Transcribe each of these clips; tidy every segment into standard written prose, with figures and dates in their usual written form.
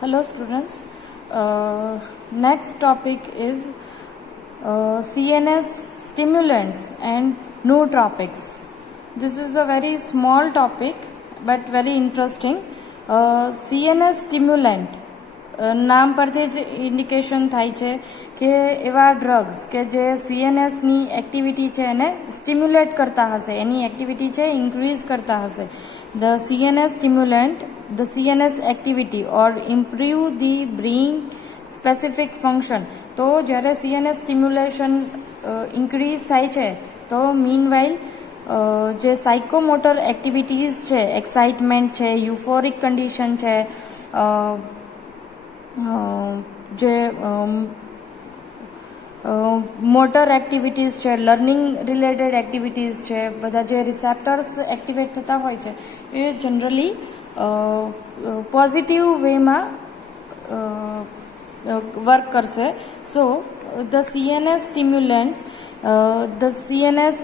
Hello students. Next topic is CNS stimulants and nootropics. This is a very small topic but very interesting. CNS stimulant નામ પરથી જ indication થાય છે કે એવા ડ્રગ્સ કે જે સીએનએસની એક્ટિવિટી છે એને સ્ટિમ્યુલેટ કરતા હશે, એની એક્ટિવિટી છે ઇન્ક્રીઝ કરતા હશે. The CNS stimulant the CNS activity or improve the brain specific function. તો જ્યારે CNS સ્ટિમ્યુલેશન ઇન્ક્રીઝ થાય છે તો મીનવાઇલ જે સાયકોમોટર એક્ટિવિટીઝ છે, એક્સાઇટમેન્ટ છે, યુફોરિક કન્ડિશન છે, જે મોટર એક્ટિવિટીઝ છે, લર્નિંગ રિલેટેડ એક્ટિવિટીઝ છે, બધા જે રિસેપ્ટર્સ એક્ટિવેટ થતા હોય છે એ જનરલી પોઝિટિવ વેમાં વર્ક કરશે. સો the CNS stimulants, the CNS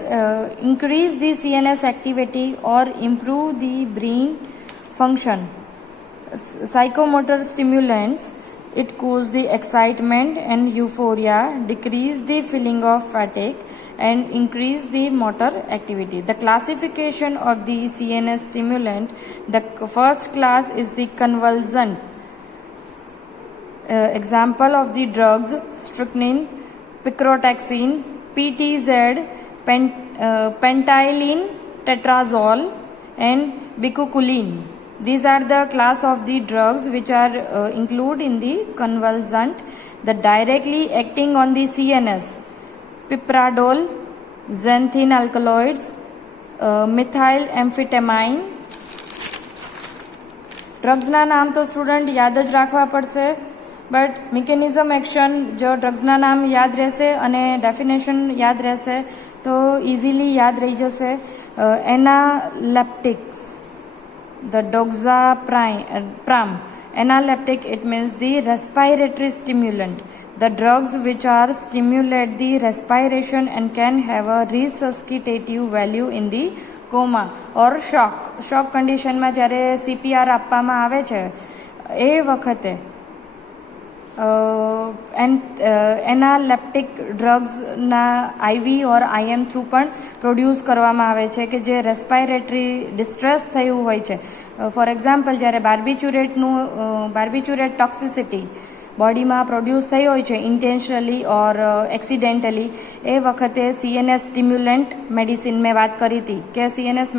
increase the CNS activity or improve the brain function. Psychomotor stimulants, it cause the excitement and euphoria, decrease the feeling of fatigue and increase the motor activity. The classification of the CNS stimulant, the first class is the convulsant. Example of the drugs: strychnine, picrotaxine, PTZ, pentylene, tetrazole and bicuculline. These are the class of the drugs which are included in the convulsant. The directly acting on the CNS: pipradole, xanthine alkaloids, methylamphetamine. ડ્રગ્સના નામ તો student યાદ જ રાખવા પડશે, but mechanism action જો ડ્રગ્સના નામ યાદ રહેશે અને ડેફિનેશન યાદ રહેશે તો ઇઝીલી યાદ રહી જશે. એનાલેપ્ટિક્સ, the doxapram. Analeptic, it means the respiratory stimulant. The drugs which are stimulate the respiration and can have a resuscitative value in the coma or shock condition માં જ્યારે CPR આપવામાં આવે છે એ વખતે એનાલેપ્ટિક ડ્રગ્સના IV ઓર IM થ્રુ પણ produce કરવામાં આવે છે કે જે રેસ્પાયરેટરી ડિસ્ટ્રેસ થયું હોય છે. ફોર એક્ઝામ્પલ જ્યારે બાર્બિચ્યુરેટ ટોક્સિસિટી બોડીમાં પ્રોડ્યુસ થઈ હોય છે ઇન્ટેન્શનલી ઓર એક્સિડેન્ટલી, એ વખતે CNS સ્ટિમ્યુલન્ટ મેડિસિન મેં વાત કરી હતી કે CNS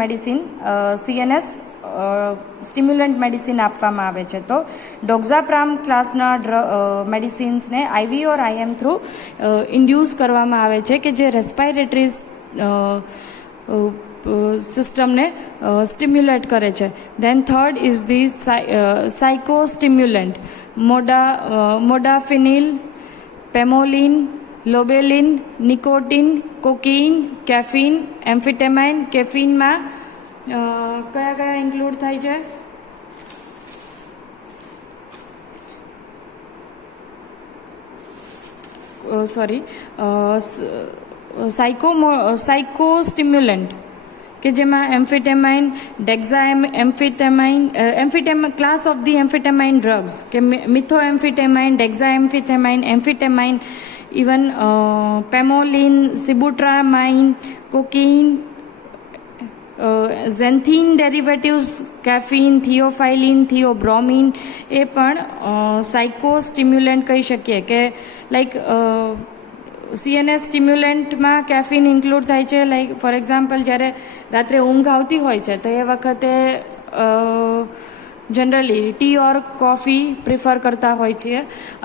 સ્ટિમ્યુલન્ટ મેડિસિન આપવામાં આવે છે. તો ડોક્ઝાપ્રામ ક્લાસના મેડિસિન્સને IV ઓર IM થ્રુ ઇન્ડ્યુસ કરવામાં આવે છે કે જે રેસ્પાયરેટરી સિસ્ટમને સ્ટિમ્યુલેટ કરે છે. Then third is the psychostimulant: modafinil, pemoline, lobeline, nicotine, cocaine, caffeine, amphetamine. કેફીનમાં કયા કયા ઇન્ક્લુડ થાય છે? સાયકોસ્ટિમ્યુલન્ટ કે જેમાં amphetamine, amphetamine class of the amphetamine drugs કે methamphetamine, dexamphetamine, amphetamine, even pemoline, sibutramine, cocaine, xanthine derivatives, caffeine, theophylline, theobromine, એ પણ સાયકોસ્ટિમ્યુલન્ટ કહી શકીએ કે લાઈક CNS સ્ટિમ્યુલન્ટમાં કેફીન ઇન્ક્લુડ થાય છે. લાઈક ફોર એક્ઝામ્પલ જ્યારે રાત્રે ઊંઘ આવતી હોય છે તો એ વખતે generally T or coffee prefer કરતા હોય છે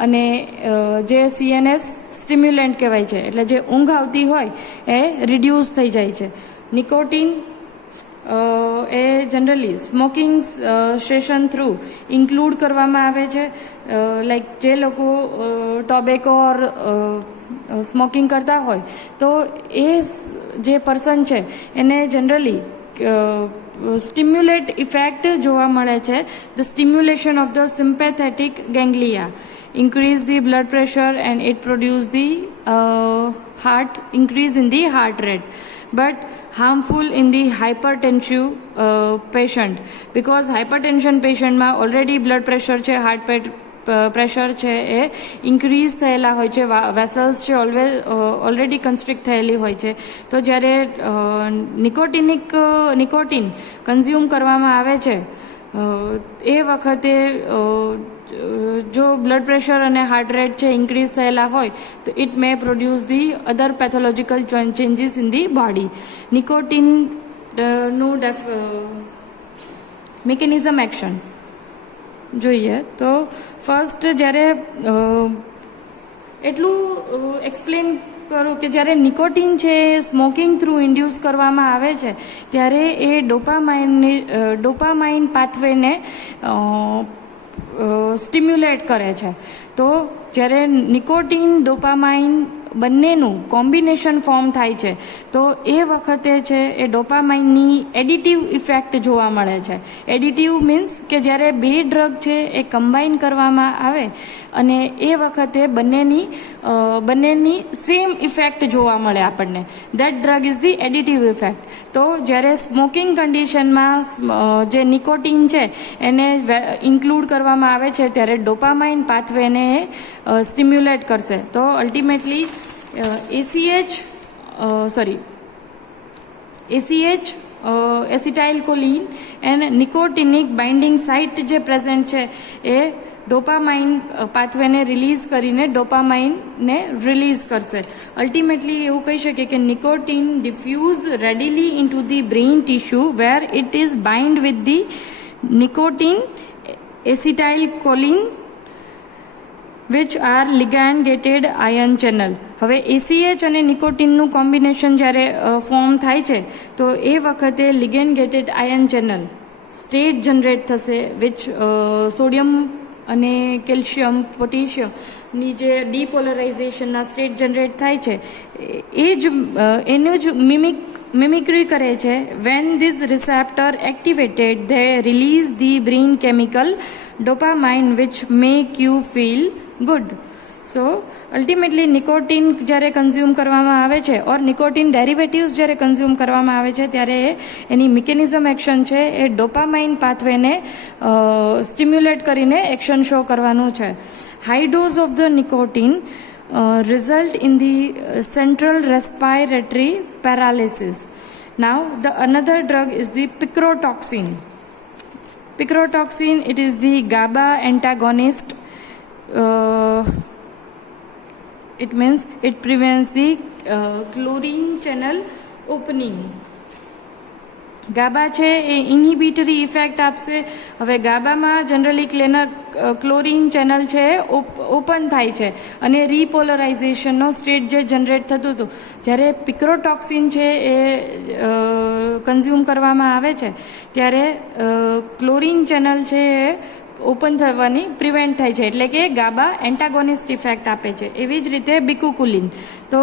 અને જે CNS સ્ટિમ્યુલન્ટ કહેવાય છે એટલે જે ઊંઘ આવતી હોય એ રિડ્યુસ થઈ જાય છે. નિકોટિન એ generally smoking session through include કરવામાં આવે છે. લાઈક જે લોકો ટોબેકો ઓર સ્મોકિંગ કરતા હોય તો એ જે પર્સન છે એને જનરલી સ્ટિમ્યુલેટ ઇફેક્ટ જોવા મળે છે. The stimulation of the sympathetic ganglia increase the blood pressure and it produce the increase in the heart rate. But harmful in the hypertensive patient, because hypertension patient માં already blood pressure છે, heart pressure છે એ increase થયેલા હોય છે, vessels છે already કન્સ્ટ્રિક્ટ થયેલી હોય છે. તો જ્યારે નિકોટિન કન્ઝ્યુમ કરવામાં આવે છે એ વખતે જો બ્લડ પ્રેશર અને હાર્ટ રેટ છે ઇન્ક્રીઝ થયેલા હોય તો it may produce the other pathological changes in the body. નિકોટિનનું મિકેનિઝમ એક્શન જોઈએ તો ફર્સ્ટ જ્યારે એટલું એક્સપ્લેન કરું કે જ્યારે નિકોટિન છે એ સ્મોકિંગ થ્રુ ઇન્ડ્યુસ કરવામાં આવે છે ત્યારે એ ડોપામાઇન પાથવેને સ્ટિમ્યુલેટ કરે છે. તો જ્યારે નિકોટિન ડોપામાઇન બંનેનું કોમ્બિનેશન ફોર્મ થાય છે તો એ વખતે છે એ ડોપામાઇનની એડિટિવ ઇફેક્ટ જોવા મળે છે. એડિટિવ મીન્સ કે જ્યારે બે ડ્રગ છે એ કમ્બાઈન કરવામાં આવે અને એ વખતે બંનેની સેમ ઇફેક્ટ જોવા મળે આપણને. That drug is the additive effect. તો જ્યારે સ્મોકિંગ કન્ડિશનમાં જે નિકોટિન છે એને ઇન્ક્લુડ કરવામાં આવે છે ત્યારે ડોપામાઇન પાથવેને સ્ટિમ્યુલેટ કરશે. તો ultimately ACH acetylcholine and nicotinic binding site જે પ્રેઝન્ટ છે એ ડોપામાઇન પાથવેને રિલીઝ કરીને ડોપામાઇનને રિલીઝ કરશે. અલ્ટિમેટલી એવું કહી શકીએ કે nicotine diffuse readily into the brain tissue where it is bind with the nicotine acetylcholine which are ligand gated ion channel. હવે ACH અને નિકોટિનનું કોમ્બિનેશન જ્યારે ફોર્મ થાય છે તો એ વખતે ligand gated ion channel state generate થશે વિચ સોડિયમ અને calcium પોટેશિયમની જે ડીપોલરાઇઝેશનના સ્ટેટ જનરેટ થાય છે એનું જ મિમિક્રી કરે છે. When this receptor activated they release the brain chemical dopamine which make you feel good. So ultimately nicotine જ્યારે કન્ઝ્યુમ કરવામાં આવે છે ઓર નિકોટિન ડેરિવેટિવ્સ જ્યારે કન્ઝ્યુમ કરવામાં આવે છે ત્યારે એની મિકેનિઝમ એક્શન છે એ ડોપામાઇન પાથવેને સ્ટિમ્યુલેટ કરીને એક્શન શો કરવાનું છે. High dose of the nicotine result in the central respiratory paralysis. Now the another drug is the picrotoxin. Picrotoxin, it is the GABA antagonist. It means it prevents the chlorine channel opening. GABA છે એ ઇન્હિબિટરી effect આપશે. હવે ગાબામાં generally chlorine channel છે open થાય છે અને રીપોલરાઇઝેશનનો state જે generate થતું હતું, જ્યારે પિક્રોટોક્સિન છે એ કન્ઝ્યુમ કરવામાં આવે છે ત્યારે ક્લોરીન ચેનલ છે એ ઓપન થવાની પ્રિવેન્ટ થાય છે, એટલે કે ગાબા એન્ટાગોનિસ્ટ ઇફેક્ટ આપે છે. એવી જ રીતે બિકુકુલિન, તો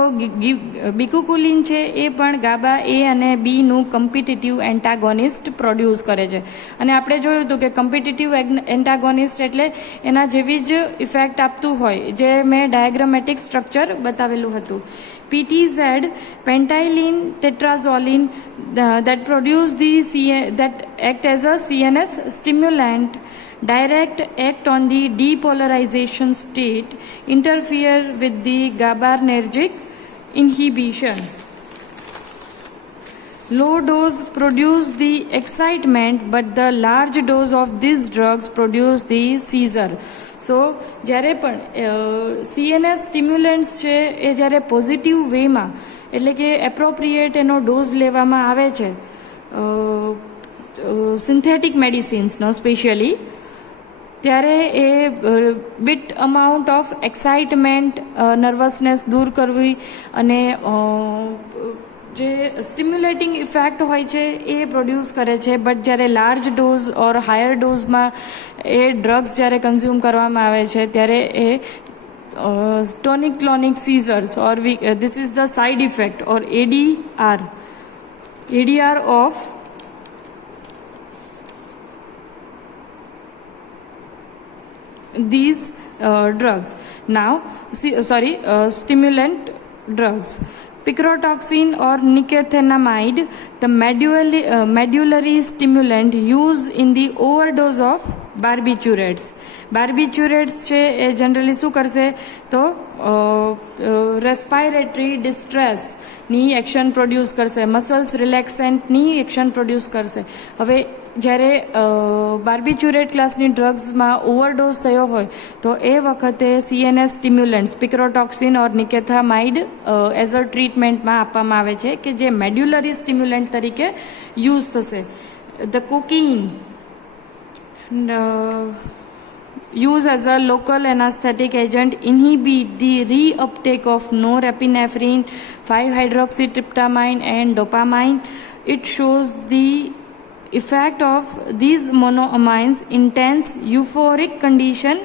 બિકુકુલિન છે એ પણ ગાબા એ અને બીનું કમ્પિટિટિવ એન્ટાગોનિસ્ટ પ્રોડ્યુસ કરે છે. અને આપણે જોયું હતું કે કમ્પિટિટિવ એન્ટાગોનિસ્ટ એટલે એના જેવી જ ઇફેક્ટ આપતું હોય, જે મેં ડાયાગ્રામેટિક સ્ટ્રક્ચર બતાવેલું હતું. PTZ, pentylene tetrazoline, that produce that act as a CNS stimulant, direct act on the depolarization state, interfere with the GABAergic inhibition. Low dose produce the excitement, but the large dose of these drugs produce the seizure. સો જ્યારે પણ CNS સ્ટિમ્યુલન્ટ્સ છે એ જ્યારે positive વેમાં, એટલે કે appropriate એનો dose લેવામાં આવે છે સિન્થેટિક મેડિસિન્સનો સ્પેશિયલી, ત્યારે a bit amount of excitement, nervousness દૂર કરવી અને જે સ્ટિમ્યુલેટિંગ ઇફેક્ટ હોય છે એ પ્રોડ્યુસ કરે છે. બટ જ્યારે લાર્જ ડોઝ ઓર હાયર ડોઝમાં એ ડ્રગ્સ જ્યારે કન્ઝ્યુમ કરવામાં આવે છે ત્યારે એ tonic clonic seizures or this is the side effect or ADR of these drugs. Now, stimulant drugs. Picrotoxin or nicotinamide, the medullary stimulant used in the overdose of barbiturates. Barbiturates છે એ generally શું કરશે તો રેસ્પાયરેટરી ડિસ્ટ્રેસની action produce કરશે, muscles રિલેક્સેન્ટની action produce કરશે. હવે જ્યારે બાર્બિચ્યુરેટ ક્લાસની ડ્રગ્સમાં overdose થયો હોય તો એ વખતે CNS સ્ટિમ્યુલન્ટ્સ પિક્રોટોક્સિન ઓર નિકેથામાઇડ એઝ અ ટ્રીટમેન્ટમાં આપવામાં આવે છે કે જે મેડ્યુલરી સ્ટિમ્યુલન્ટ તરીકે યુઝ થશે. The cocaine used as a local anesthetic agent inhibit the reuptake of norepinephrine, 5-hydroxytryptamine and dopamine. It shows the effect of these monoamines intense euphoric condition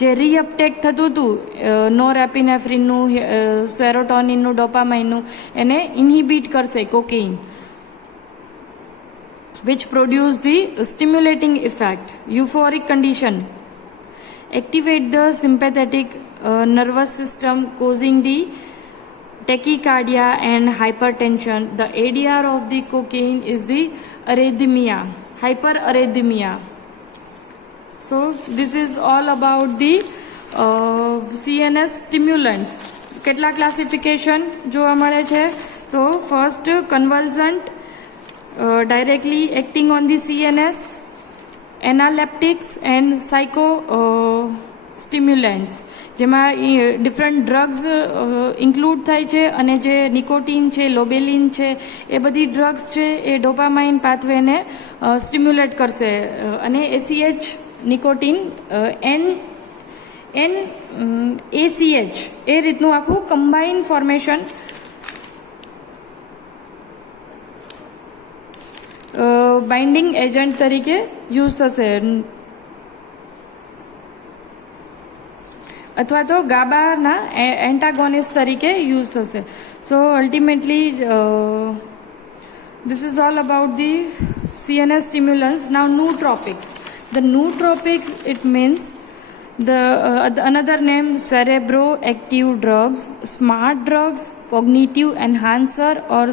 જે રીઅપટેક થતું હતું નોરેપિનેફ્રિનનું, સેરોટોનિનનું, ડોપામાઇનનું, એને ઇન્હિબિટ કરશે cocaine, which produce the stimulating effect, euphoric condition, activate the sympathetic nervous system causing the tachycardia and hypertension. The ADR of the cocaine is the arrhythmia, hyperarrhythmia. So this is all about the CNS stimulants. કેટલા classification જોવા મળે છે તો first convulsant, directly acting on the CNS, analeptics and psychostimulants, જેમાં different drugs include થાય છે અને જે નિકોટીન છે, લોબેલિન છે, એ બધી ડ્રગ્સ છે એ ડોપામાઇન પાથવેને સ્ટિમ્યુલેટ કરશે. અને ACH નિકોટીન ACH એ રીતનું આખું કમ્બાઇન ફોર્મેશન બાઇન્ડિંગ એજન્ટ તરીકે યુઝ થશે, અથવા તો ગાબાના એન્ટાગોનિસ્ટ તરીકે યુઝ થશે. સો ultimately this is all about the CNS stimulants. Now nootropics. The nootropic, it means the another name cerebroactive drugs, smart drugs, cognitive enhancer or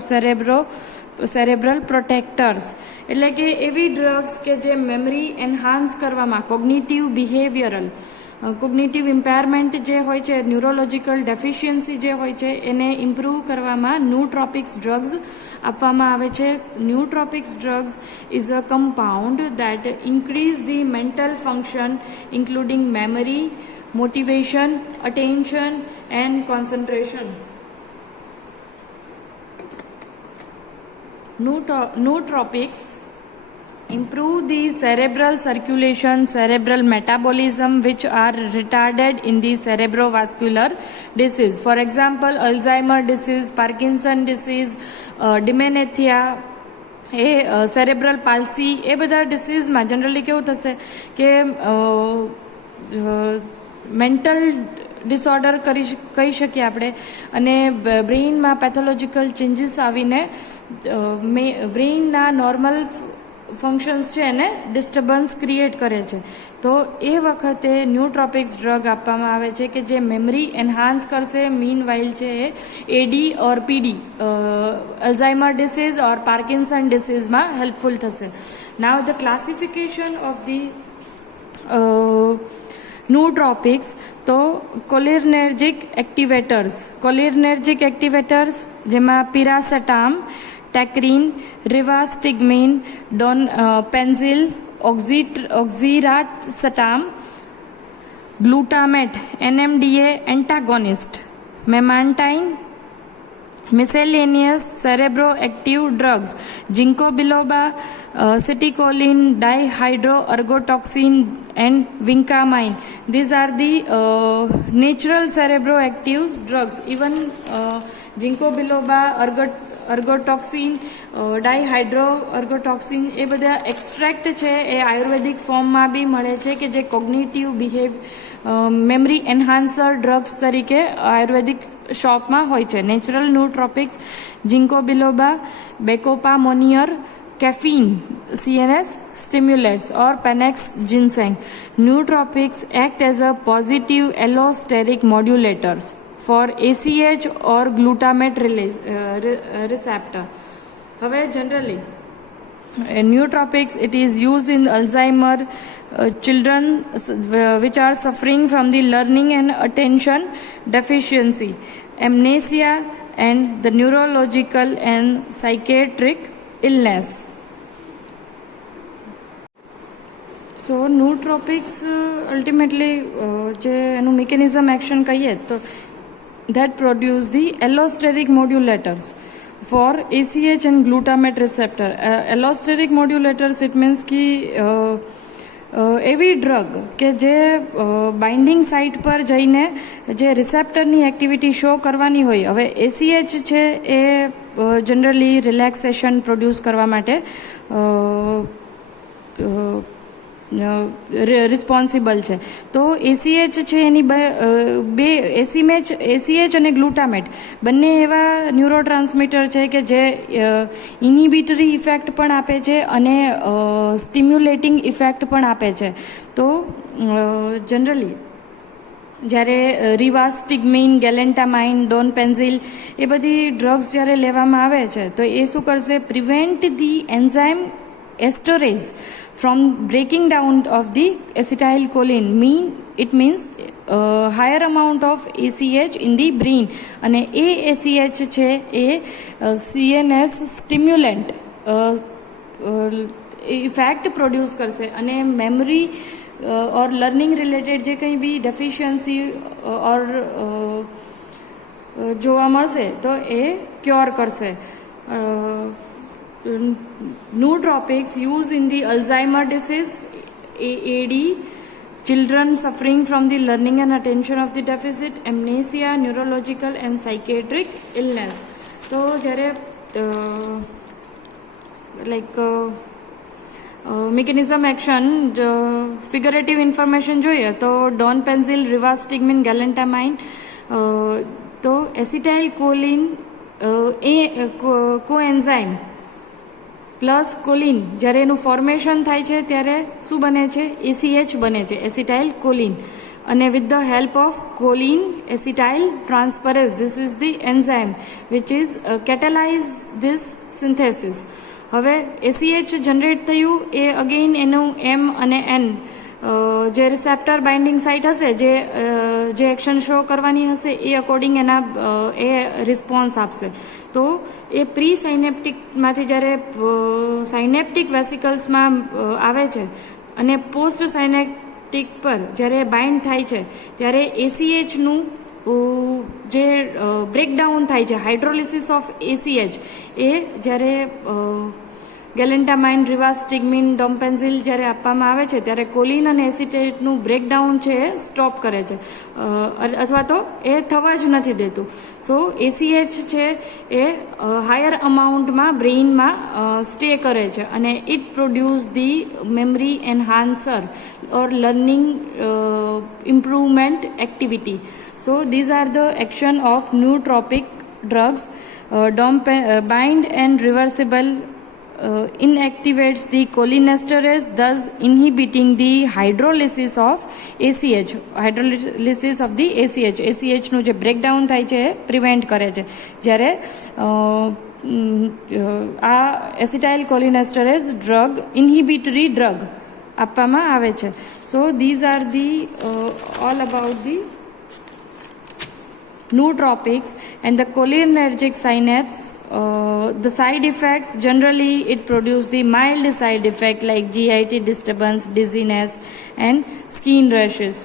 cerebral protectors. એટલે કે એવી drugs કે જે મેમરી એન્હાન્સ કરવામાં, કોગ્નિટિવ બિહેવિયરલ, કોગ્નિટિવ ઇમ્પેરમેન્ટ જે હોય છે, neurological deficiency જે હોય છે એને ઇમ્પ્રૂવ કરવામાં ન્યુટ્રોપિક્સ ડ્રગ્સ આપવામાં આવે છે. Nootropics drugs is a compound that increase the mental function including memory, motivation, attention and concentration. Nootropics improve the cerebral circulation, cerebral metabolism, which are retarded in the cerebrovascular disease. For example, Alzheimer disease, Parkinson disease, dementia, cerebral palsy, એ બધા ડિસીઝમાં generally કેવું થશે કે mental disorder કહી શકીએ આપણે, અને બ્રેઇનમાં pathological changes આવીને બ્રેઇનના normal functions છે એને ડિસ્ટર્બન્સ ક્રિએટ કરે છે. તો એ વખતે ન્યુટ્રોપિક્સ ડ્રગ આપવામાં આવે છે કે જે મેમરી એન્હાન્સ કરશે. મીન વાઇલ છે એ AD or PD, Alzheimer disease or Parkinson ડિસીઝમાં હેલ્પફુલ થશે. Now the classification of the nootropics, તો કોલિર્નેર્જિક એક્ટિવેટર્સ જેમાં પિરાસેટામ, ટેક્રીન, રિવાસ્ટિગ્મિન, પેન્ઝિલ, oxiracetam, glutamate, NMDA antagonist, memantine, miscellaneous cerebroactive drugs, ginkgo biloba, ceticoline, dihydroergotoxin and vincamine. These are the natural cerebroactive drugs. Even ginkgo biloba, ergotoxin, dihydroergotoxin એ બધા extract છે એ આયુર્વેદિક ફોર્મમાં બી મળે છે કે જે cognitive memory એન્હાન્સર drugs તરીકે આયુર્વેદિક શોપમાં હોય છે. Natural nootropics, ginkgo biloba, bacopa monnieri, caffeine, CNS stimulants or Panax ginseng. Nootropics act as a positive allosteric modulators. for ACH or glutamate receptor. હવે generally nootropics, it is used in Alzheimer children which are suffering from the learning and attention deficiency, amnesia, and the neurological and psychiatric illness. So nootropics ultimately જે એનું mechanism action કહીએ તો that produce the allosteric modulators for ACH and glutamate receptor. Allosteric modulators, it means कि એવી drug કે જે binding site પર જઈને જે રિસેપ્ટરની એક્ટિવિટી શો કરવાની હોય. હવે ACH છે એ જનરલી રિલેક્સેશન પ્રોડ્યુસ કરવા માટે રિસ્પોન્સિબલ છે. તો ACH છે એની બે ACH અને ગ્લુટામેટ બંને એવા ન્યુરો ટ્રાન્સમીટર છે કે જે ઇનિબિટરી ઇફેક્ટ પણ આપે છે અને સ્ટિમ્યુલેટિંગ ઇફેક્ટ પણ આપે છે. તો જનરલી જ્યારે રિવાસ્ટિગમિન, ગેલેન્ટામાઇન, ડોનપેન્ઝિલ એ બધી ડ્રગ્સ જ્યારે લેવામાં આવે છે તો એ શું કરશે, prevent the enzyme esterase from breaking down of the acetylcholine. It means higher amount of ACH in the brain. અને એ ACH છે એ CNS stimulant ઇફેક્ટ પ્રોડ્યુસ કરશે અને મેમરી ઓર લર્નિંગ રિલેટેડ જે કંઈ બી ડેફિશિયન્સી ઓર જોવા મળશે તો એ ક્યોર કરશે. Nootropics used in the Alzheimer disease, AD, children suffering from the learning and attention of the deficit, amnesia, neurological and psychiatric illness. તો જ્યારે મિકેનિઝમ એક્શન ફિગરેટિવ ઇન્ફોર્મેશન જોઈએ તો ડોનપેન્ઝિલ, રિવાસ્ટિગમિન, ગેલેન્ટામાઇન, તો એસિટાઇલ કોલિન કોએન્ઝાઇમ પ્લસ કોલિન જ્યારે એનું formation થાય છે ત્યારે શું બને છે, ACH બને છે, એસિટાઇલ કોલિન. અને with the help of choline acetyl transferase, this is the enzyme which is catalyze this synthesis. હવે ACH જનરેટ થયું એ અગેઇન એનું M અને N જે રિસેપ્ટર બાઇન્ડિંગ સાઇટ હશે જે એક્શન શો કરવાની હશે એ અકોર્ડિંગ એના એ રિસ્પોન્સ આપશે. તો એ પ્રી સાઇનેપ્ટિકમાંથી જ્યારે સાઇનેપ્ટિક વેસિકલ્સમાં આવે છે અને પોસ્ટ સાઇનેપ્ટિક પર જ્યારે બાઇન્ડ થાય છે ત્યારે ACHનું જે બ્રેકડાઉન થાય છે, હાઇડ્રોલિસિસ ઓફ ACH એ જ્યારે ગેલેન્ટામાઇન, રિવાસ્ટિગમિન, ડોમ્પેન્ઝિલ જ્યારે આપવામાં આવે છે ત્યારે કોલિન અને એસિટેટનું બ્રેકડાઉન છે એ સ્ટોપ કરે છે અથવા તો એ થવા જ નથી દેતું. સો ACH છે એ હાયર અમાઉન્ટમાં બ્રેઇનમાં સ્ટે કરે છે અને it produce the memory enhancer or learning improvement activity. So these are the action of nootropic drugs. Bind and reversible inactivates the cholinesterase, thus inhibiting the hydrolysis of ACH. Hydrolysis of the ACH. ACH નું જે breakdown થાય છે એ prevent કરે છે જ્યારે આ acetyl કોલિનેસ્ટરેઝ drug ઇન્હિબિટરી drug આપવામાં આવે છે. સો these are the all about the nootropics and the cholinergic synapse. The side effects, generally it produces the mild side effect like GIT disturbance, dizziness and skin rashes.